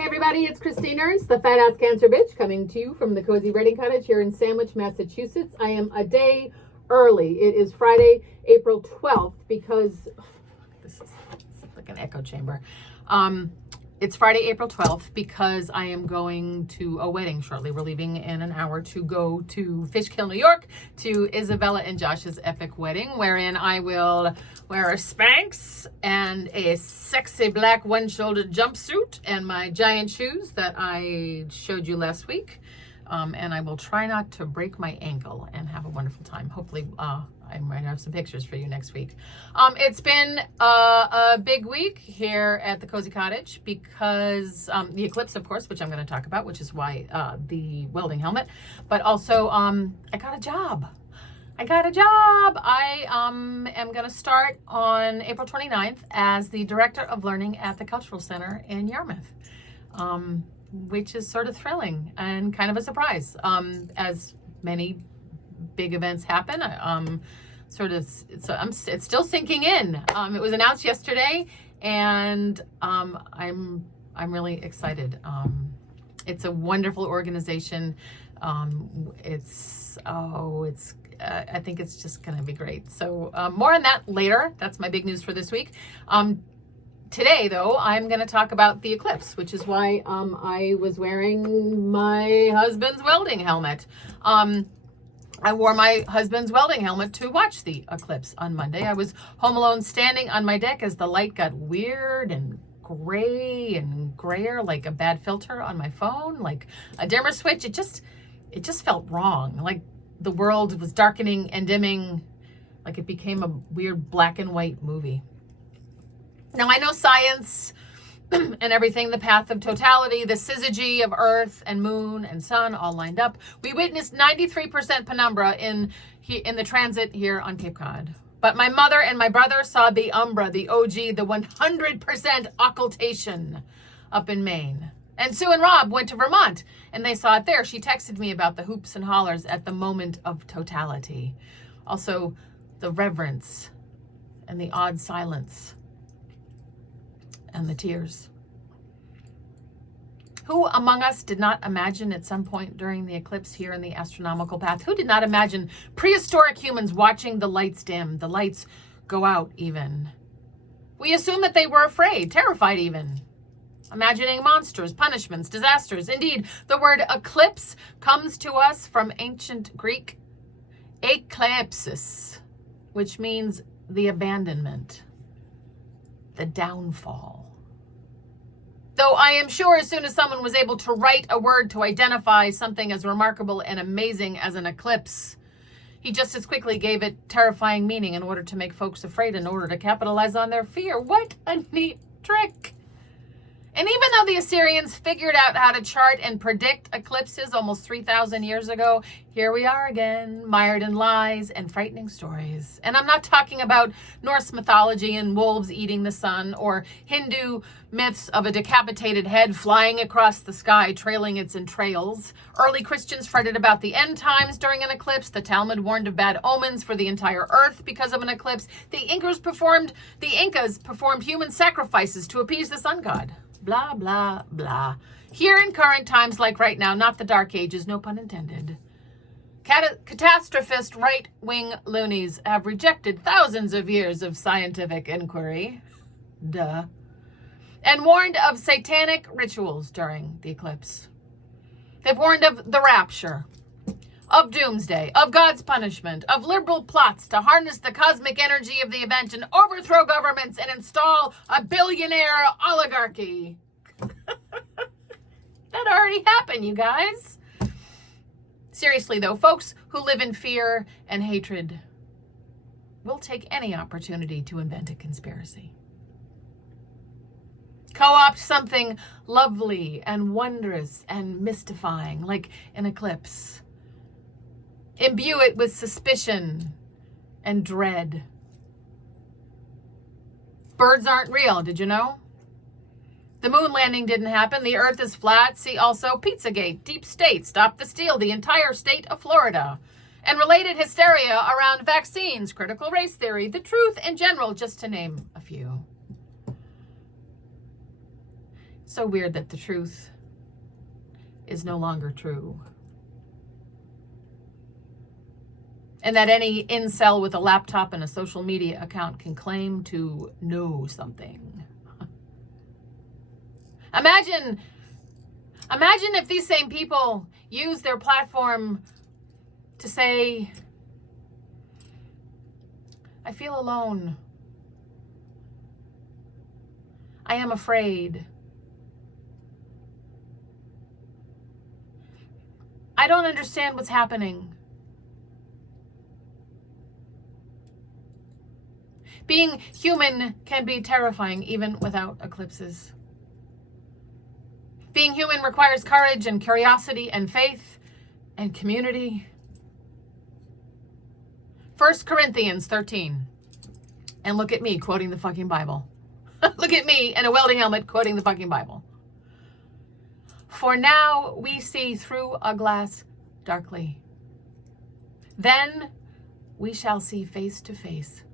Hey everybody, it's Christine Ernst, the Fat Ass Cancer Bitch, coming to you from the Cozy Reading Cottage here in Sandwich, Massachusetts. I am a day early. It is Friday, April 12th, because this is like an echo chamber. It's Friday, April 12th, because I am going to a wedding shortly. We're leaving in an hour to go to Fishkill, New York, to Isabella and Josh's epic wedding, wherein I will wear a Spanx and a sexy black one-shouldered jumpsuit and my giant shoes that I showed you last week. And I will try not to break my ankle and have a wonderful time. Hopefully, I might have some pictures for you next week. It's been a big week here at the Cozy Cottage because the eclipse, of course, which I'm going to talk about, which is why the welding helmet, but also I got a job. I am going to start on April 29th as the Director of Learning at the Cultural Center in Yarmouth. Which is sort of thrilling and kind of a surprise. As many big events happen, it's still sinking in. It was announced yesterday, and I'm really excited. It's a wonderful organization. I think it's just going to be great. So more on that later. That's my big news for this week. Today, though, I'm going to talk about the eclipse, which is why I was wearing my husband's welding helmet. I wore my husband's welding helmet to watch the eclipse on Monday. I was home alone standing on my deck as the light got weird and gray and grayer, like a bad filter on my phone, like a dimmer switch. It just felt wrong. Like the world was darkening and dimming, like it became a weird black and white movie. Now, I know science and everything, the path of totality, the syzygy of Earth and Moon and Sun all lined up. We witnessed 93% penumbra in the transit here on Cape Cod. But my mother and my brother saw the umbra, the OG, the 100% occultation up in Maine. And Sue and Rob went to Vermont, and they saw it there. She texted me about the hoops and hollers at the moment of totality. Also, the reverence and the odd silence. And the tears. Who among us did not imagine at some point during the eclipse here in the astronomical path? Who did not imagine prehistoric humans watching the lights dim, the lights go out even? We assume that they were afraid, terrified even. Imagining monsters, punishments, disasters. Indeed, the word eclipse comes to us from ancient Greek eklepsis, which means the abandonment, the downfall. Though I am sure as soon as someone was able to write a word to identify something as remarkable and amazing as an eclipse, he just as quickly gave it terrifying meaning in order to make folks afraid, in order to capitalize on their fear. What a neat trick. And even though the Assyrians figured out how to chart and predict eclipses almost 3,000 years ago, here we are again, mired in lies and frightening stories. And I'm not talking about Norse mythology and wolves eating the sun, or Hindu myths of a decapitated head flying across the sky, trailing its entrails. Early Christians fretted about the end times during an eclipse. The Talmud warned of bad omens for the entire earth because of an eclipse. The Incas performed human sacrifices to appease the sun god. Blah, blah, blah. Here in current times, like right now, not the dark ages, no pun intended, catastrophist right-wing loonies have rejected thousands of years of scientific inquiry. Duh. And warned of satanic rituals during the eclipse. They've warned of the rapture, of doomsday, of God's punishment, of liberal plots to harness the cosmic energy of the event and overthrow governments and install a billionaire oligarchy. That already happened, you guys. Seriously, though, folks who live in fear and hatred will take any opportunity to invent a conspiracy. Co-opt something lovely and wondrous and mystifying, like an eclipse. Imbue it with suspicion and dread. Birds aren't real, did you know? The moon landing didn't happen. The earth is flat. See also Pizzagate, Deep State, Stop the Steal, the entire state of Florida. And related hysteria around vaccines, critical race theory, the truth in general, just to name a few. So weird that the truth is no longer true. And that any incel with a laptop and a social media account can claim to know something. Imagine if these same people use their platform to say, I feel alone. I am afraid. I don't understand what's happening. Being human can be terrifying even without eclipses. Being human requires courage and curiosity and faith and community. 1 Corinthians 13. And look at me quoting the fucking Bible. Look at me in a welding helmet quoting the fucking Bible. For now we see through a glass darkly. Then we shall see face to face.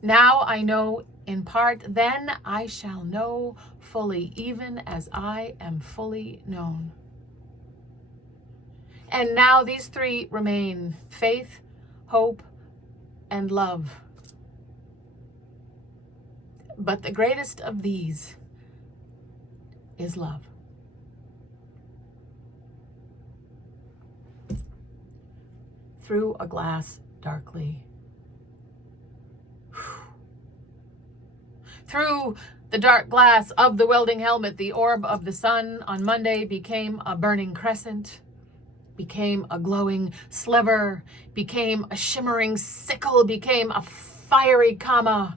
Now I know in part, then I shall know fully, even as I am fully known. And now these three remain: faith, hope, and love. But the greatest of these is love. Through a glass darkly. Through the dark glass of the welding helmet, the orb of the sun on Monday became a burning crescent, became a glowing sliver, became a shimmering sickle, became a fiery comma.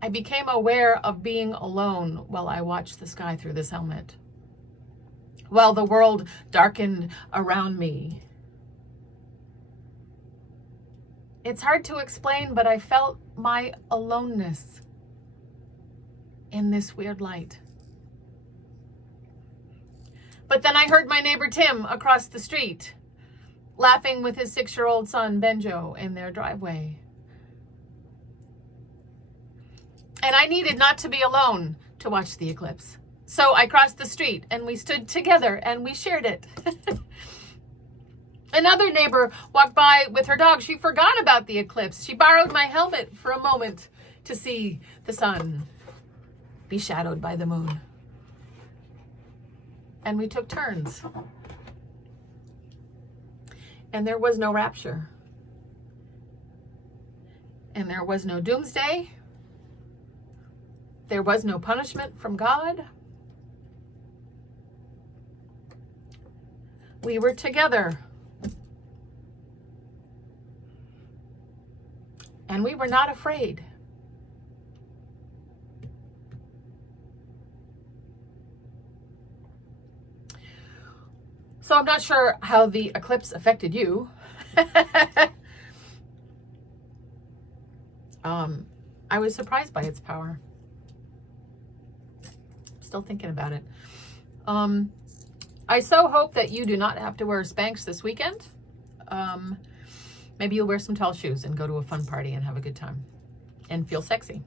I became aware of being alone while I watched the sky through this helmet, while the world darkened around me. It's hard to explain, but I felt my aloneness in this weird light. But then I heard my neighbor Tim across the street laughing with his 6-year-old son Benjo in their driveway. And I needed not to be alone to watch the eclipse. So I crossed the street and we stood together and we shared it. Another neighbor walked by with her dog. She forgot about the eclipse. She borrowed my helmet for a moment to see the sun be shadowed by the moon. And we took turns. And there was no rapture. And there was no doomsday. There was no punishment from God. We were together. And we were not afraid. So I'm not sure how the eclipse affected you. I was surprised by its power. Still thinking about it. I so hope that you do not have to wear Spanx this weekend. Maybe you'll wear some tall shoes and go to a fun party and have a good time and feel sexy.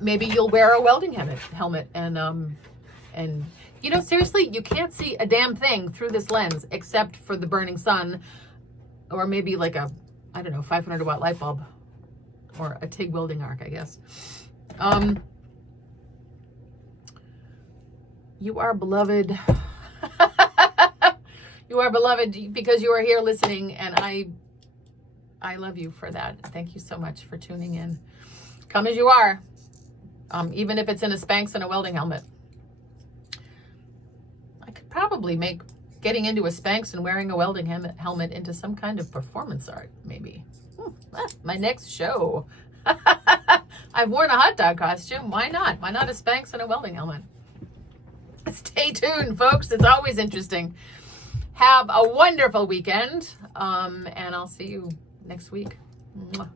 Maybe you'll wear a welding helmet and you know, seriously, you can't see a damn thing through this lens except for the burning sun, or maybe like a, I don't know, 500 watt light bulb, or a TIG welding arc, I guess. You are beloved. You are beloved because you are here listening, and I love you for that. Thank you so much for tuning in. Come as you are, even if it's in a Spanx and a welding helmet. I could probably make getting into a Spanx and wearing a welding helmet into some kind of performance art, maybe. My next show. I've worn a hot dog costume. Why not? Why not a Spanx and a welding helmet? Stay tuned, folks. It's always interesting. Have a wonderful weekend, and I'll see you next week. Mwah.